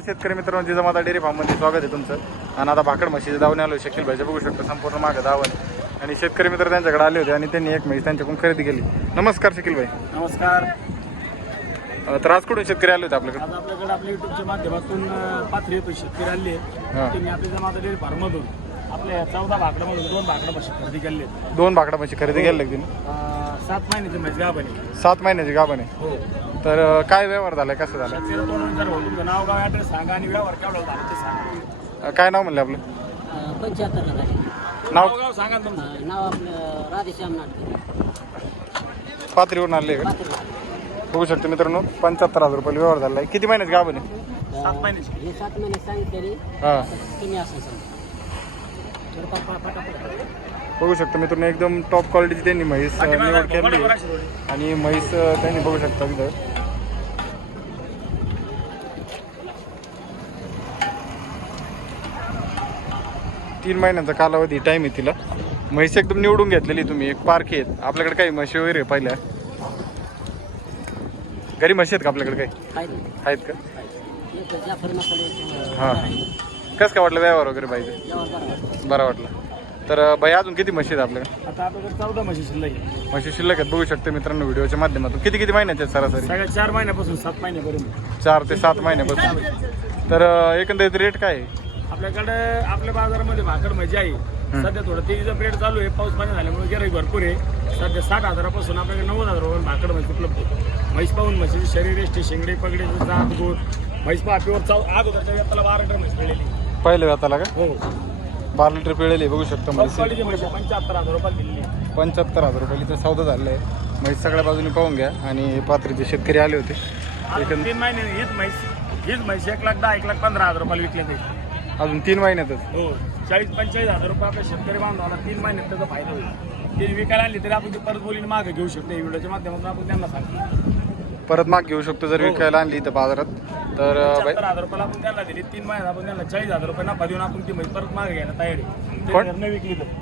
शेतकरी मित्रांनो जिजामाता डेअरी फार्ममध्ये स्वागत आहे तुमचं. आणि आता भाकड म्हशीचे धावणे आलो शकील भाईचे बघू शकतो संपूर्ण मागं धावण आणि शेतकरी मित्र त्यांच्याकडे आले होते आणि त्यांनी एक म्हैस त्यांच्याकडून खरेदी केली. नमस्कार शकील भाई. नमस्कार. तर आज कुठून शेतकरी आले होते आपल्याकडे? आज आपल्याकडे आपल्या युट्यूबच्या माध्यमातून अं, पाथरी येतो शेतकरी आले. हा. त्यांनी आपल्या जमाता डेअरी फार्ममधून आपल्या चौदा भाकडामधून दोन भाकडा म्हशी खरेदी केले दोन भाकडा म्हशी खरेदी केली लागतील सात महिन्याची म्हैस गाभणी सात महिन्याची गाभण आहे. हो. तर काय व्यवहार झालाय? कसं झालं शेतकरी दोन विचार तुमचं नाव गाव ॲड्रेस सांगा आणि व्यवहार केवढा झाला ते सांगा. काय नाव म्हणलं आपलं? नाव? नाव गाव सांगा ना तुमचं. नाव आपलं राधेश्याम नाटके. पात्रीवरून आले का? बघू शकतो मित्रांनो पंच्याहत्तर हजार रुपये व्यवहार झाला आहे किती महिन्याची गाभण आहे? सात महिन्याची. हे सात महिने सांगितलेली हां. असं समजा. बघू शकतो मित्रांनो एकदम टॉप क्वालिटीची त्यांनी म्हैस अं, निवड केली आहे. आणि म्हैस अं, त्यांनी बघू शकता तिथं तीन महिन्यांचा कालावधी टाईम आहे तिला. म्हैस एकदम निवडून घेतलेली तुम्ही. एक पारखी आहेत. आपल्याकडे काही म्हशी वगैरे आहे पहिल्या. घरी म्हशी आहेत का आपल्याकडे काही. आहेत. का? हां. कसं काय वाटलं व्यवहार वगैरे पाहिजे बरं वाटलं. तर बाई अजून किती म्हशी आहेत आपल्याकडे? आता आपल्याकडे चौदा म्हशी शिल्लक आहे. म्हशी शिल्लक आहेत. बघू शकते मित्रांनो व्हिडिओच्या माध्यमातून. किती किती महिन्याचे आहेत सरासरी? चार महिन्यापासून सात महिन्यापर्यंत. चार ते सात महिन्यापासून. तर एकंदरीत रेट काय आहे? आपल्याकडे आपल्या बाजारामध्ये भाकर मजा आहे. सध्या थोडं तेजीचा पिरियड चालू आहे. पाऊस पाणी झाल्यामुळे गिराईक भरपूर आहे. सध्या साठ हजारापासून आपल्याकडे नव्वद हजार रुपये भाकर म्हैस उपलब्ध आहे. म्हैस पाहून म्हशीचे शरीर एष्टी शेंगडी पगडी जात गोड म्हैस पहा प्युअर चाव अगोदरच्या व्यक्ताला बारा लिटर म्हैस मिळालेली पहिल्या व्यताला का? हो. बारा लिटर पिळेली बघू शकतो म्हैस. क्वालिटी म्हैस पंच्याहत्तर हजार रुपये दिलेली आहे. पंच्याहत्तर हजार रुपये लिटर सौदा झालेला आहे. म्हैस सगळ्या बाजूने पाहून घ्या. आणि पात्रीचे शेतकरी आले होते. एकंद तीन महिने हीच म्हैस हीच म्हैस एक लाख दहा एक लाख पंधरा हजार रुपयाला विकले ते अजून तीन महिन्यातच. हो चाळीस पंचेचाळीस हजार रुपये आपल्या शेतकरी बांधवाला तीन महिन्यात त्याचा फायदा होईल. ते विकायला आणली तरी आपण ती परत बोलीने मागे घेऊ शकतो या व्हिडिओच्या माध्यमातून आपण त्यांना सांगतो. परत माग घेऊ शकतो जर विकायला आणली इथं बाजारात. तर बाई हजार रुपयाला आपण त्यांना दिली तीन महिन्यात आपण त्यांना चाळीस हजार रुपये नफा देऊन आपण ती म्हैस परत मागे घ्यायला तयार आहे? ते विकली तर